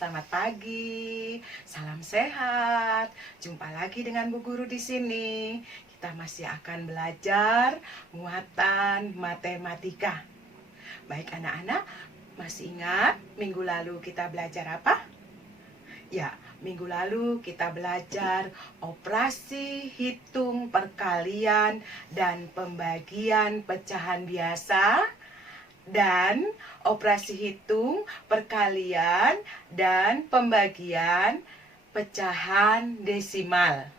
selamat pagi. Salam sehat. Jumpa lagi dengan Bu Guru di sini. Kita masih akan belajar muatan matematika. Baik anak-anak, masih ingat minggu lalu kita belajar apa? Ya, minggu lalu kita belajar operasi hitung perkalian dan pembagian pecahan biasa, dan operasi hitung perkalian dan pembagian pecahan desimal.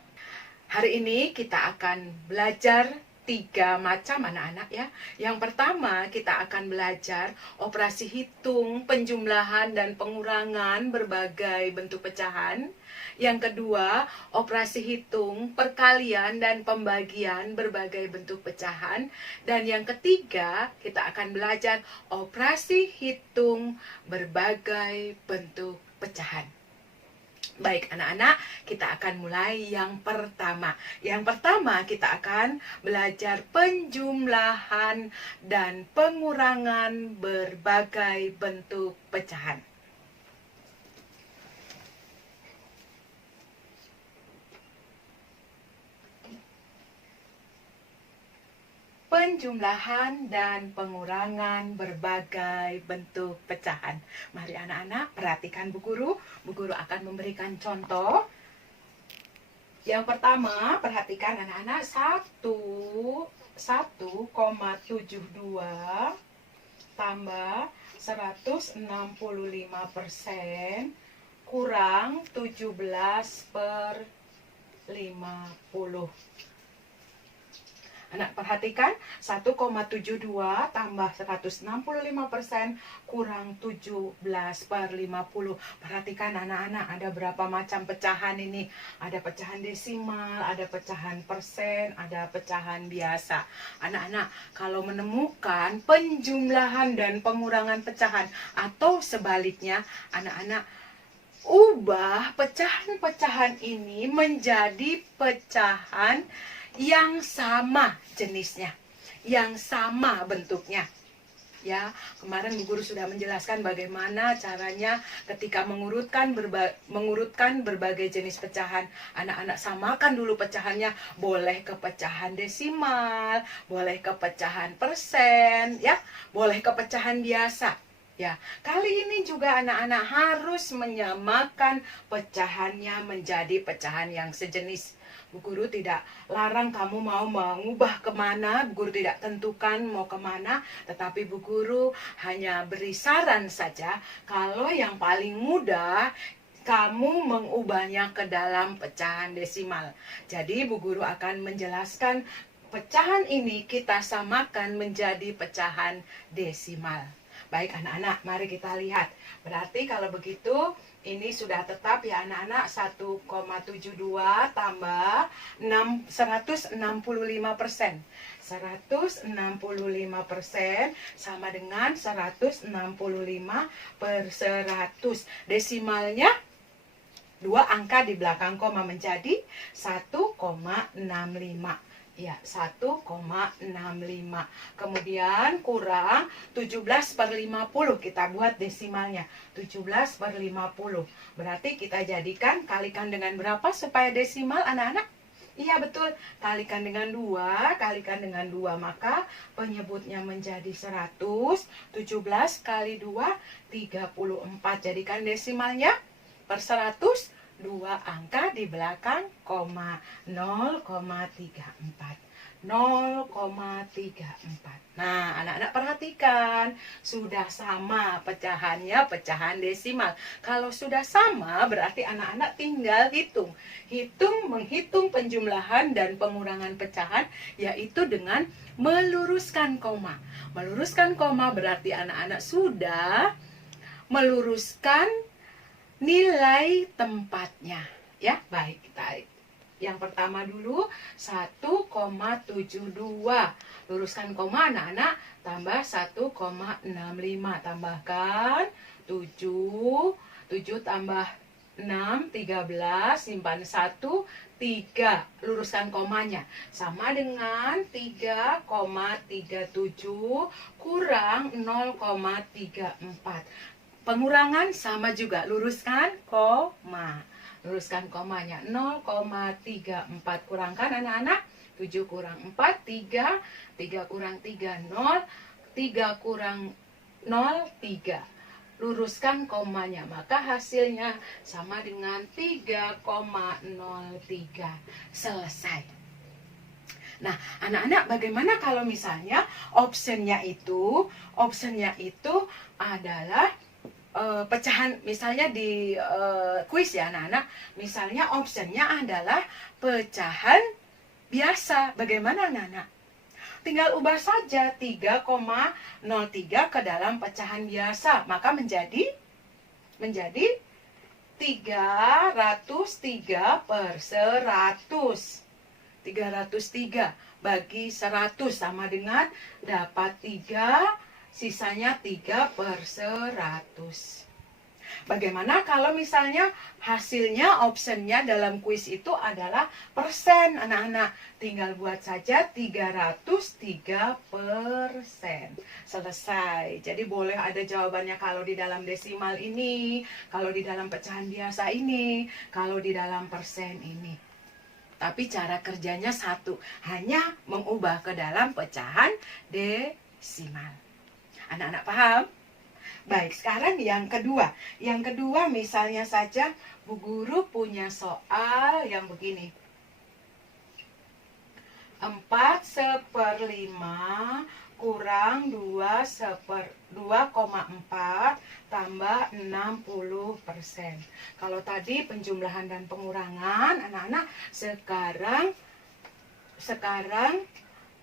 Hari ini kita akan belajar 3 macam anak-anak ya. Yang pertama kita akan belajar operasi hitung, penjumlahan dan pengurangan berbagai bentuk pecahan. Yang kedua, operasi hitung, perkalian dan pembagian berbagai bentuk pecahan. Dan yang ketiga, kita akan belajar operasi hitung berbagai bentuk pecahan. Baik anak-anak, kita akan mulai yang pertama. Yang pertama kita akan belajar penjumlahan dan pengurangan berbagai bentuk pecahan. Penjumlahan dan pengurangan berbagai bentuk pecahan. Mari anak-anak perhatikan Bu Guru. Bu Guru akan memberikan contoh. Yang pertama, perhatikan anak-anak, 1,72 tambah 165% kurang 17/50. Anak perhatikan, 1,72 tambah 165% kurang 17/50. Perhatikan anak-anak, ada berapa macam pecahan ini? Ada pecahan desimal, ada pecahan persen, ada pecahan biasa. Anak-anak, kalau menemukan penjumlahan dan pengurangan pecahan atau sebaliknya, anak-anak ubah pecahan-pecahan ini menjadi pecahan yang sama jenisnya, yang sama bentuknya. Ya, kemarin Bu Guru sudah menjelaskan bagaimana caranya ketika mengurutkan berbagai jenis pecahan. Anak-anak samakan dulu pecahannya, boleh ke pecahan desimal, boleh ke pecahan persen, ya, boleh ke pecahan biasa. Ya, kali ini juga anak-anak harus menyamakan pecahannya menjadi pecahan yang sejenis. Bu Guru tidak larang kamu mau mengubah kemana, Bu Guru tidak tentukan mau kemana, tetapi Bu Guru hanya beri saran saja kalau yang paling mudah kamu mengubahnya ke dalam pecahan desimal. Jadi Bu Guru akan menjelaskan pecahan ini kita samakan menjadi pecahan desimal. Baik anak-anak, mari kita lihat. Berarti kalau begitu, ini sudah tetap ya anak-anak, 1,72 tambah 165%. 165% sama dengan 165 per 100. Desimalnya 2 angka di belakang koma menjadi 1,65. Ya, 1,65. Kemudian kurang 17/50. Kita buat desimalnya. 17/50. Berarti kita jadikan, kalikan dengan berapa supaya desimal anak-anak? Iya betul, kalikan dengan 2, kalikan dengan 2. Maka penyebutnya menjadi 100. 17 kali 2, 34. Jadikan desimalnya per 100. 2 angka di belakang koma, 0,34. 0,34. Nah, anak-anak perhatikan, sudah sama pecahannya, pecahan desimal. Kalau sudah sama, berarti anak-anak tinggal menghitung penjumlahan dan pengurangan pecahan, yaitu dengan meluruskan koma. Meluruskan koma berarti anak-anak sudah meluruskan nilai tempatnya. Ya, baik, kita yang pertama dulu 1,72. Luruskan koma anak-anak, tambah 1,65. Tambahkan 7. 7 tambah 6, 13. Simpan 1, 3. Luruskan komanya. Sama dengan 3,37 kurang 0,34. Pengurangan sama juga, luruskan koma. Luruskan komanya. 0,34 kurangkan anak-anak. 7 kurang 4, 3. 3 kurang 3, 0. 3 kurang 0, 3. Luruskan komanya, maka hasilnya sama dengan 3,03. Selesai. Nah, anak-anak, bagaimana kalau misalnya optionnya itu adalah pecahan, misalnya di kuis ya anak-anak, misalnya optionnya adalah pecahan biasa. Bagaimana anak-anak? Tinggal ubah saja 3,03 ke dalam pecahan biasa, maka menjadi 303 per 100. 303 bagi 100 sama dengan dapat 3, sisanya 3 per 100. Bagaimana kalau misalnya hasilnya, optionnya dalam kuis itu adalah persen anak-anak? Tinggal buat saja 303%. Selesai. Jadi boleh ada jawabannya kalau di dalam desimal ini, kalau di dalam pecahan biasa ini, kalau di dalam persen ini. Tapi cara kerjanya satu, hanya mengubah ke dalam pecahan desimal. Anak-anak paham? Baik, sekarang yang kedua. Yang kedua misalnya saja Bu Guru punya soal yang begini. 4/5 kurang 2,4 tambah 60%. Kalau tadi penjumlahan dan pengurangan, anak-anak, sekarang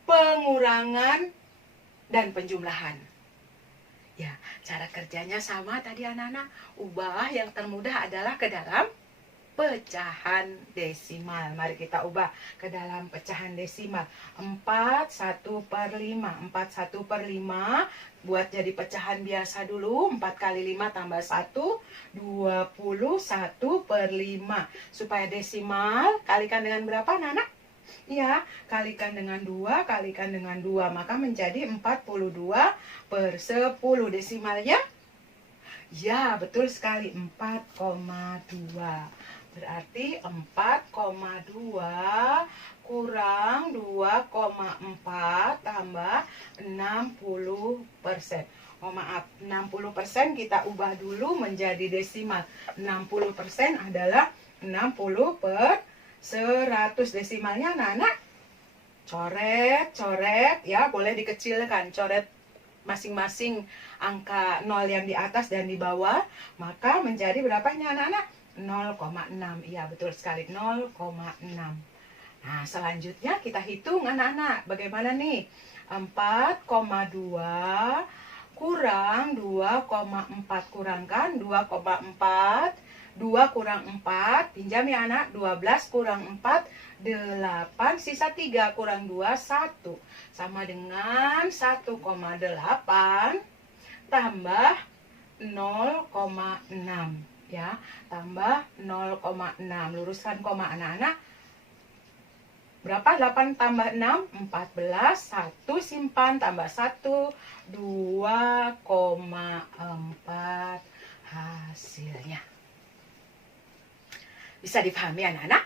pengurangan dan penjumlahan. Ya, cara kerjanya sama tadi anak-anak. Ubah yang termudah adalah ke dalam pecahan desimal. Mari kita ubah ke dalam pecahan desimal. 4/1/5. 4/1/5 buat jadi pecahan biasa dulu. 4 kali 5 tambah 1, 21/5. Supaya desimal, kalikan dengan berapa anak-anak? Ya, kalikan dengan 2, kalikan dengan 2, maka menjadi 42/10. Desimalnya? Ya, betul sekali, 4,2. Berarti 4,2 kurang 2,4 tambah 60%. Oh maaf, 60% kita ubah dulu menjadi desimal. 60% adalah 60/100. Desimalnya anak-anak coret ya, boleh dikecilkan, coret masing-masing angka 0 yang di atas dan di bawah, maka menjadi berapanya anak-anak? 0,6. Iya, betul sekali, 0,6. Nah, selanjutnya kita hitung anak-anak. Bagaimana nih? 4,2 kurang 2,4. Kurangkan 2,4. 2 kurang 4, pinjam ya anak, 12 kurang 4, 8, sisa 3 kurang 2, 1. Sama dengan 1,8 tambah 0,6. Ya, tambah 0,6. Luruskan koma anak-anak. Berapa? 8 tambah 6, 14, 1 simpan, tambah 1, 2,4 hasilnya. Bisa dipahami anak-anak?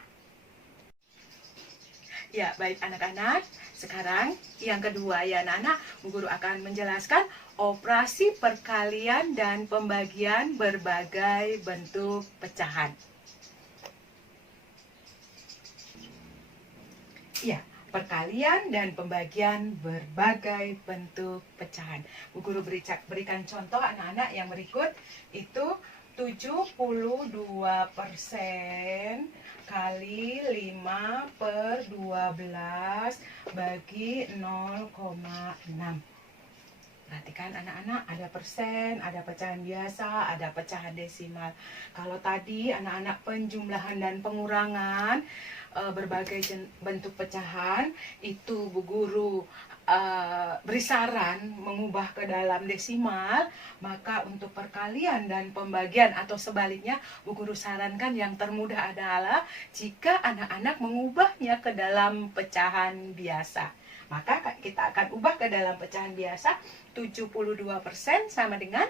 Ya, baik anak-anak. Sekarang yang kedua ya anak-anak, Bu Guru akan menjelaskan operasi perkalian dan pembagian berbagai bentuk pecahan. Ya, perkalian dan pembagian berbagai bentuk pecahan. Bu Guru berikan contoh anak-anak yang berikut. Itu 72% kali 5/12 bagi 0,6. Perhatikan anak-anak, ada persen, ada pecahan biasa, ada pecahan desimal. Kalau tadi anak-anak penjumlahan dan pengurangan berbagai bentuk pecahan, itu Bu Guru beri saran mengubah ke dalam desimal, maka untuk perkalian dan pembagian atau sebaliknya Bu Guru sarankan yang termudah adalah jika anak-anak mengubahnya ke dalam pecahan biasa. Maka kita akan ubah ke dalam pecahan biasa. 72% sama dengan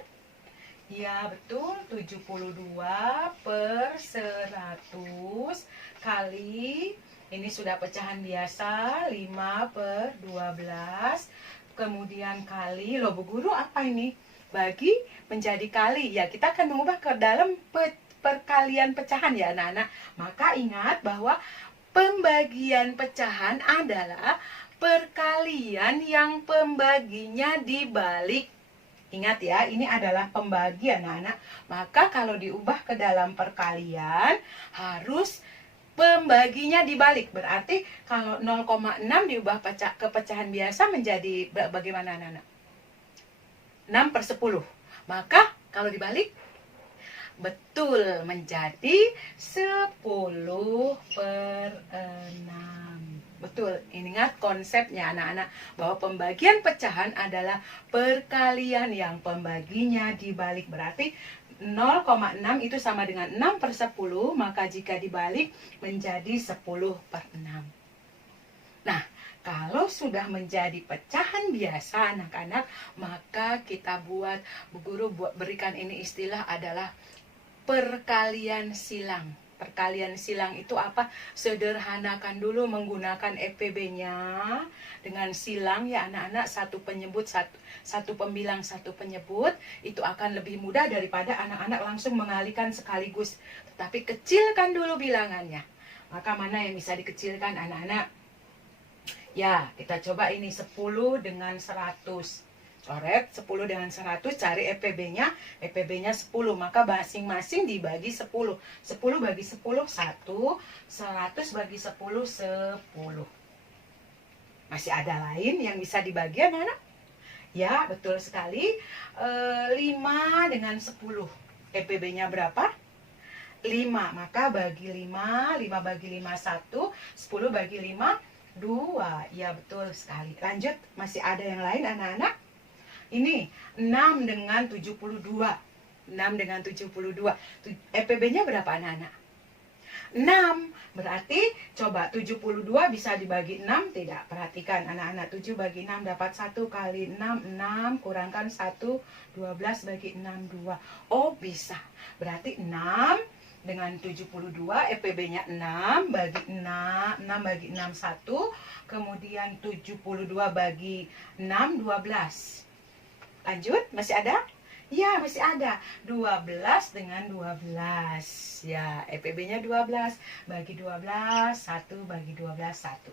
Ya, betul. 72 per 100 kali, ini sudah pecahan biasa, 5 per 12. Kemudian kali, loh Bu Guru apa ini? Bagi menjadi kali. Ya, kita akan mengubah ke dalam perkalian pecahan ya anak-anak. Maka ingat bahwa pembagian pecahan adalah perkalian yang pembaginya dibalik. Ingat ya, ini adalah pembagian anak-anak. Maka kalau diubah ke dalam perkalian, harus pembaginya dibalik. Berarti kalau 0,6 diubah ke pecahan biasa menjadi bagaimana anak-anak? 6 per 10. Maka kalau dibalik, betul, menjadi 10 per 6. Betul, ingat konsepnya anak-anak, bahwa pembagian pecahan adalah perkalian yang pembaginya dibalik. Berarti 0,6 itu sama dengan 6 per 10, maka jika dibalik menjadi 10 per 6. Nah, kalau sudah menjadi pecahan biasa anak-anak, maka kita buat, Bu Guru berikan ini istilah adalah perkalian silang. Perkalian silang itu apa? Sederhanakan dulu menggunakan EPB-nya dengan silang ya anak-anak, satu penyebut, satu pembilang, satu penyebut. Itu akan lebih mudah daripada anak-anak langsung mengalihkan sekaligus. Tetapi kecilkan dulu bilangannya. Maka mana yang bisa dikecilkan anak-anak? Ya, kita coba ini 10 dengan 100. Coret 10 dengan 100, cari EPB-nya. EPB-nya 10, maka masing-masing dibagi 10. 10 bagi 10, 1. 100 bagi 10, 10. Masih ada lain yang bisa dibagi anak-anak? Ya, betul sekali. 5 dengan 10. EPB-nya berapa? 5. Maka bagi 5, 5 bagi 5, 1. 10 bagi 5, 2. Ya, betul sekali. Lanjut, masih ada yang lain anak-anak? Ini 6 dengan 72. 6 dengan 72. EPB-nya berapa anak-anak? 6. Berarti coba 72 bisa dibagi 6 tidak? Perhatikan anak-anak, 7 bagi 6 dapat 1 kali 6, 6 kurangkan 1, 12 bagi 6, 2. Oh, bisa. Berarti 6 dengan 72, EPB-nya 6 bagi 6, 6 bagi 6, 1. Kemudian 72 bagi 6, 12. Lanjut, masih ada? Ya, masih ada. 12 dengan 12. Ya, EPB-nya 12. Bagi 12, 1 bagi 12, 1.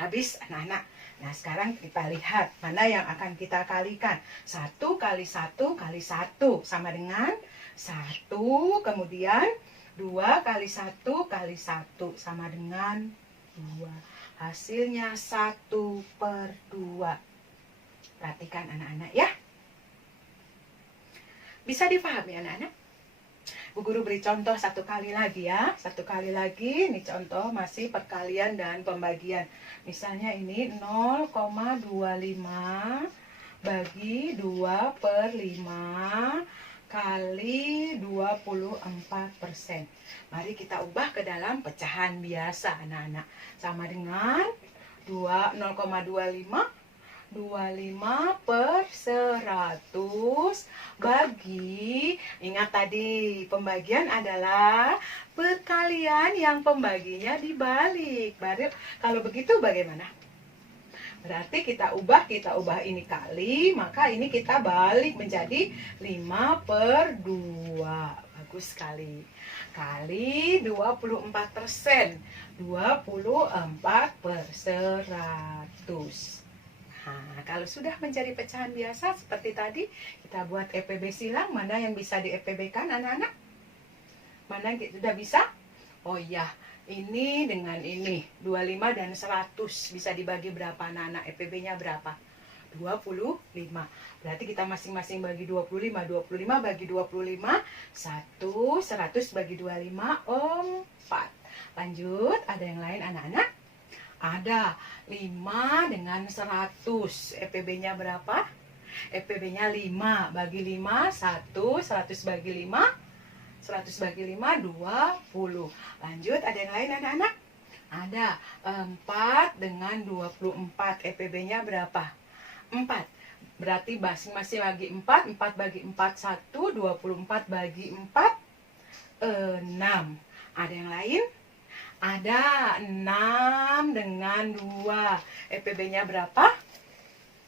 Habis, anak-anak. Nah, sekarang kita lihat mana yang akan kita kalikan. 1 kali 1 kali 1 sama dengan 1. Kemudian 2 kali 1 kali 1 sama dengan 2. Hasilnya 1 per 2. Perhatikan anak-anak ya. Bisa dipahami anak-anak? Bu Guru beri contoh satu kali lagi ya. Satu kali lagi, ini contoh masih perkalian dan pembagian. Misalnya ini 0,25 bagi 2 per 5 kali 24%. Mari kita ubah ke dalam pecahan biasa anak-anak. Sama dengan 0,25 25 per 100 bagi, ingat tadi pembagian adalah perkalian yang pembaginya dibalik. Kalau begitu bagaimana? Berarti kita ubah ini kali, maka ini kita balik menjadi 5 per 2. Bagus sekali. Kali 24%. 24 per 100. Nah, kalau sudah menjadi pecahan biasa seperti tadi, kita buat EPB silang. Mana yang bisa di EPB-kan anak-anak? Mana yang sudah bisa? Oh iya, ini dengan ini 25 dan 100 bisa dibagi berapa anak-anak? EPB-nya berapa? 25. Berarti kita masing-masing bagi 25. 25 bagi 25, 1. 100 bagi 25, 4. Lanjut, ada yang lain anak-anak? Ada 5 dengan 100. EPB-nya berapa? EPB-nya 5. Bagi 5, 1. 100 bagi 5. 100 bagi 5, 20. Lanjut, ada yang lain anak-anak? Ada 4 dengan 24. EPB-nya berapa? 4. Berarti masing-masing bagi 4, 4 bagi 4, 1, 24 bagi 4, 6. Ada yang lain? Ada 6 dengan 2. EPB-nya berapa?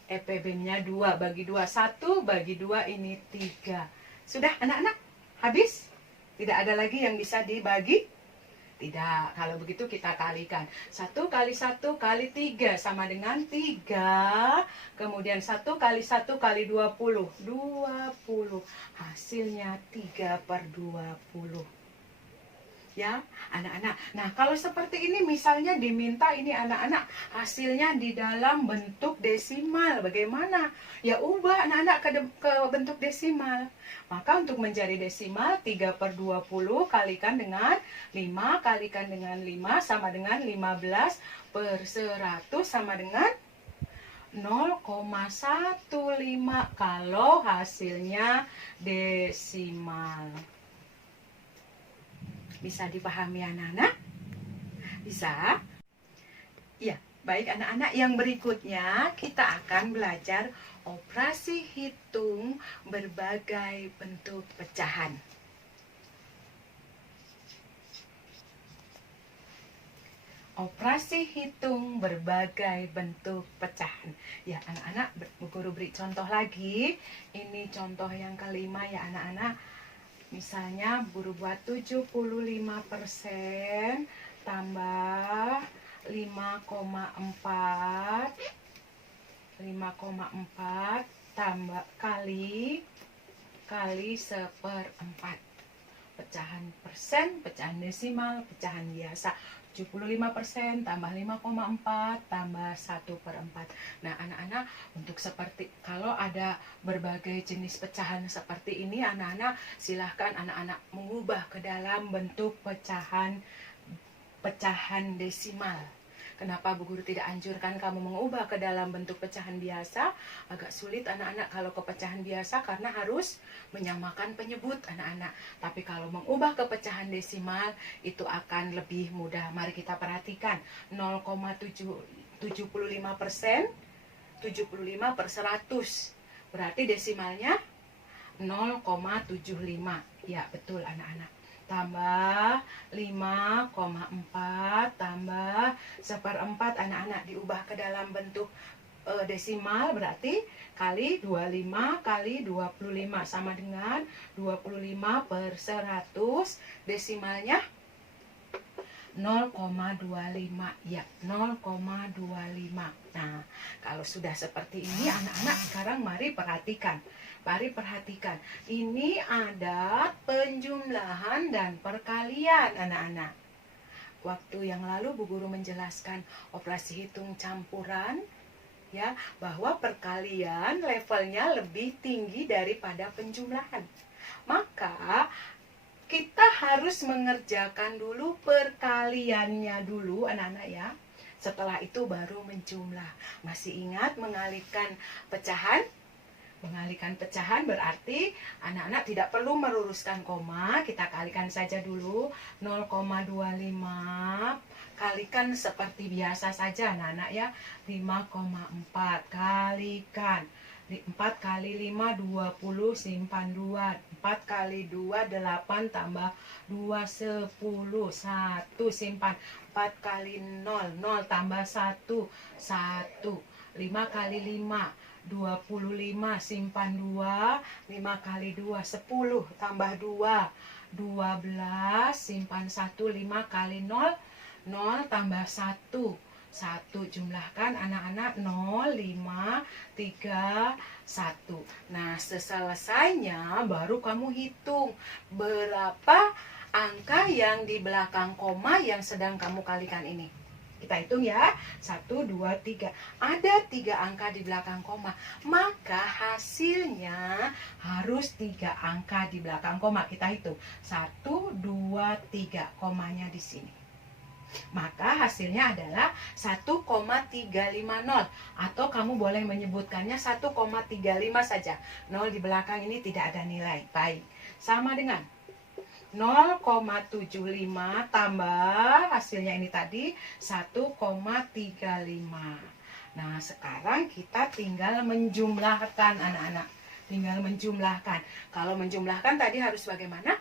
EPB-nya 2 bagi 2. 1 bagi 2 ini 3. Sudah anak-anak? Habis? Tidak ada lagi yang bisa dibagi? Tidak, kalau begitu kita kalikan. 1 kali 1 kali 3 sama dengan 3. Kemudian 1 kali 1 kali 20. 20. Hasilnya 3/20. Ya, anak-anak. Nah, kalau seperti ini misalnya diminta ini anak-anak hasilnya di dalam bentuk desimal. Bagaimana? Ya, ubah anak-anak ke bentuk desimal. Maka untuk mencari desimal 3/20 kalikan dengan 5 kalikan dengan 5 sama dengan 15/100 sama dengan 0,15 kalau hasilnya desimal. Bisa dipahami anak-anak? Bisa? Ya, baik anak-anak, yang berikutnya kita akan belajar operasi hitung berbagai bentuk pecahan. Operasi hitung berbagai bentuk pecahan. Ya, anak-anak, Bu Guru beri contoh lagi. Ini contoh yang kelima ya anak-anak. Misalnya guru buat 75% tambah 5,4 tambah kali 1/4. Pecahan persen, pecahan desimal, pecahan biasa. 75% tambah 5,4 tambah 1/4. Nah anak-anak, untuk seperti kalau ada berbagai jenis pecahan seperti ini, anak-anak silahkan anak-anak mengubah ke dalam bentuk pecahan desimal. Kenapa Bu Guru tidak anjurkan kamu mengubah ke dalam bentuk pecahan biasa? Agak sulit anak-anak kalau ke pecahan biasa karena harus menyamakan penyebut anak-anak. Tapi kalau mengubah ke pecahan desimal itu akan lebih mudah. Mari kita perhatikan. 0,75%, 75/100. Berarti desimalnya 0,75. Ya, betul anak-anak. Tambah 5,4 tambah 1/4 anak-anak diubah ke dalam bentuk desimal, berarti kali 25 kali 25 sama dengan 25/100. Desimalnya 0,25. Ya, 0,25. Nah, kalau sudah seperti ini anak-anak, sekarang mari perhatikan. Mari perhatikan, ini ada penjumlahan dan perkalian anak-anak. Waktu yang lalu Bu Guru menjelaskan operasi hitung campuran, ya, bahwa perkalian levelnya lebih tinggi daripada penjumlahan. Maka kita harus mengerjakan dulu perkaliannya dulu anak-anak ya. Setelah itu baru menjumlah. Masih ingat mengalihkan pecahan? Mengalihkan pecahan berarti anak-anak tidak perlu meluruskan koma, kita kalikan saja dulu. 0,25 kalikan seperti biasa saja anak-anak ya. 5,4 kalikan 4 kali 5 20 simpan 2. 4 kali 2 8 tambah 2 10 1 simpan. 4 kali 0 0 tambah 1 1. 5 kali 5 25 simpan 2. 5 kali 2 10 tambah 2 12 simpan 1. 5 kali 0 0 tambah 1 1. Jumlahkan anak-anak 0 5 3 1. Nah selesainya baru kamu hitung berapa angka yang di belakang koma yang sedang kamu kalikan ini. Kita hitung ya, 1, 2, 3. Ada 3 angka di belakang koma, maka hasilnya harus 3 angka di belakang koma. Kita hitung, 1, 2, 3, komanya di sini. Maka hasilnya adalah 1,350. Atau kamu boleh menyebutkannya 1,35 saja. 0 di belakang ini tidak ada nilai. Baik, sama dengan 0,75 tambah hasilnya ini tadi 1,35. Nah, sekarang kita tinggal menjumlahkan anak-anak. Tinggal menjumlahkan. Kalau menjumlahkan tadi harus bagaimana?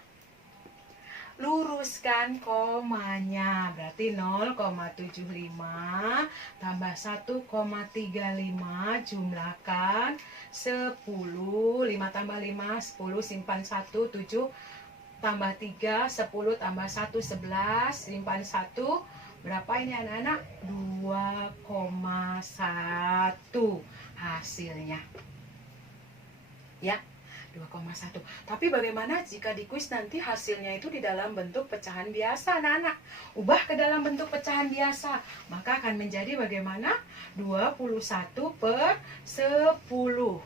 Luruskan komanya. Berarti 0,75 tambah 1,35 jumlahkan 10. 5 tambah 5, 10. Simpan 1, 7 tambah 3, 10 tambah 1, 11. Simpan 1. Berapa ini anak-anak? 2,1 hasilnya. Ya, 2,1. Tapi bagaimana jika di kuis nanti hasilnya itu di dalam bentuk pecahan biasa, anak-anak? Ubah ke dalam bentuk pecahan biasa. Maka akan menjadi bagaimana? 21 per 10.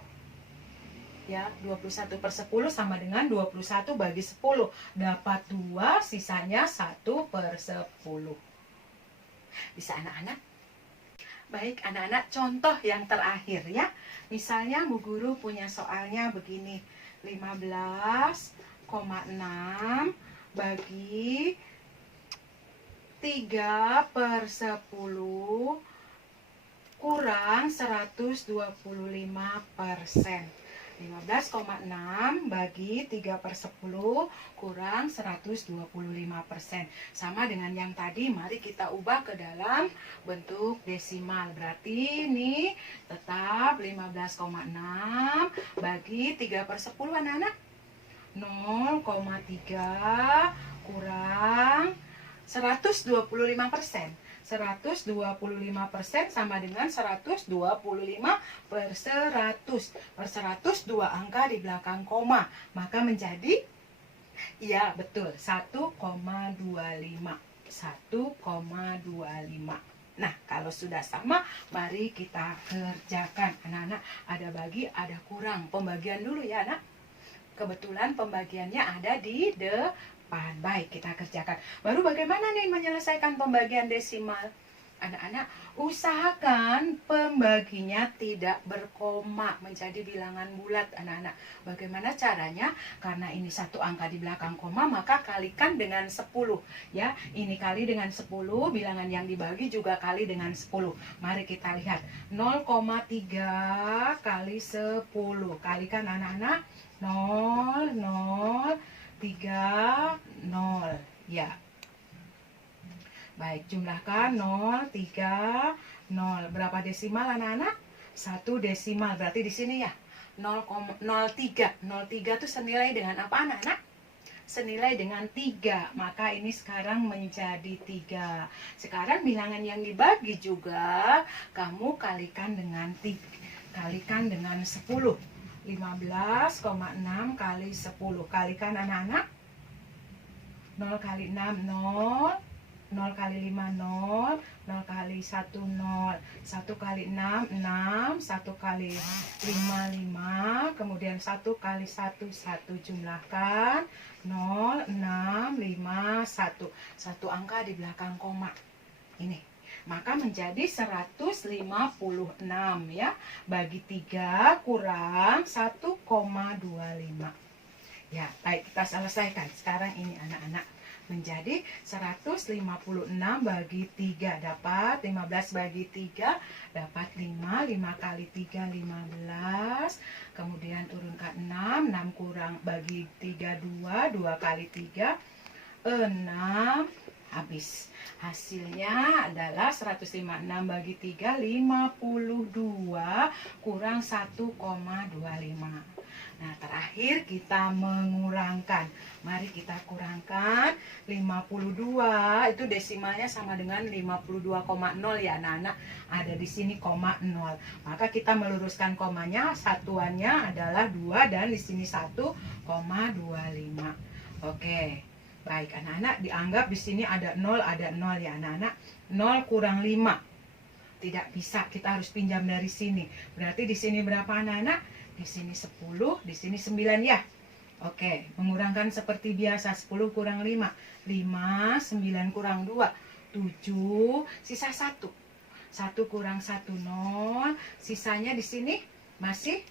Ya, 21 per 10 sama dengan 21 bagi 10. Dapat 2, sisanya 1 per 10. Bisa anak-anak? Baik anak-anak, contoh yang terakhir ya. Misalnya Bu Guru punya soalnya begini. 15,6 bagi 3 per 10 kurang 125%. 15,6 bagi 3 per 10 kurang 125%. Sama dengan yang tadi, mari kita ubah ke dalam bentuk desimal. Berarti ini tetap 15,6 bagi 3 per 10 anak-anak. 0,3 kurang 125%. 125% sama dengan 125 per 100. Per 100 2 angka di belakang koma. Maka menjadi, ya betul, 1,25. 1,25. Nah, kalau sudah sama, mari kita kerjakan. Anak-anak, ada bagi, ada kurang. Pembagian dulu ya, anak. Kebetulan pembagiannya ada di depan. Baik, kita kerjakan. Baru bagaimana nih menyelesaikan pembagian desimal? Anak-anak, usahakan pembaginya tidak berkoma, menjadi bilangan bulat anak-anak. Bagaimana caranya? Karena ini satu angka di belakang koma, maka kalikan dengan 10. Ya, ini kali dengan 10, bilangan yang dibagi juga kali dengan 10. Mari kita lihat. 0,3 kali 10. Kalikan anak-anak. 0, 0, 3, 0. Ya. Baik, jumlahkan 0, 3, 0. Berapa desimal anak-anak? 1 desimal. Berarti di sini ya 0,03. 03 itu senilai dengan apa anak-anak? Senilai dengan 3. Maka ini sekarang menjadi 3. Sekarang bilangan yang dibagi juga kamu kalikan dengan 3. Kalikan dengan 10. 15,6 kali 10. Kalikan anak-anak. 0 kali 6, 0. 0 kali 5, 0. 0 kali 1, 0. 1 kali 6, 6. 1 kali 5, 5. Kemudian 1 kali 1, 1. Jumlahkan. 0, 6, 5, 1. 1 angka di belakang koma. Ini. Maka menjadi 156 ya. Bagi 3 kurang 1,25. Ya, baik, kita selesaikan. Sekarang ini anak-anak. Menjadi 156 bagi 3 dapat 15 bagi 3 dapat 5. 5 kali 3 15. Kemudian turunkan 6. 6 kurang bagi 3 2. 2 kali 3 6. Habis. Hasilnya adalah 156 bagi 3, 52 kurang 1,25. Nah, terakhir kita mengurangkan. Mari kita kurangkan. 52 itu desimalnya sama dengan 52,0 ya anak-anak. Ada di sini koma 0. Maka kita meluruskan komanya, satuannya adalah 2 dan di sini 1,25. Oke. Baik, anak-anak, dianggap di sini ada 0 ya anak-anak. 0 kurang 5. Tidak bisa, kita harus pinjam dari sini. Berarti di sini berapa anak-anak? Di sini 10, di sini 9 ya. Oke, mengurangkan seperti biasa. 10 kurang 5. 5, 9 kurang 2. 7, sisa 1. 1 kurang 1, 0. Sisanya di sini masih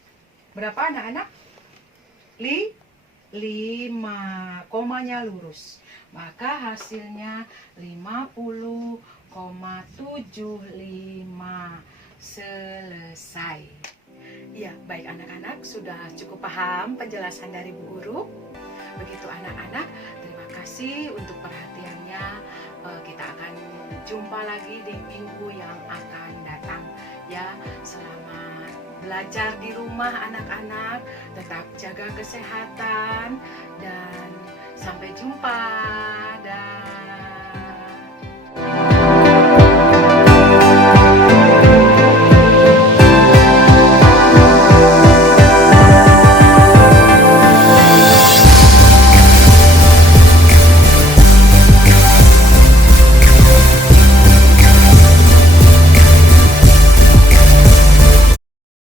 berapa anak-anak? 5, komanya lurus. Maka hasilnya 50,75. selesai. Ya, baik anak-anak, sudah cukup paham penjelasan dari Bu Guru. Begitu anak-anak, terima kasih untuk perhatiannya. Kita akan jumpa lagi di minggu yang akan datang. Ya, selamat belajar di rumah anak-anak, tetap jaga kesehatan, dan sampai jumpa. Dan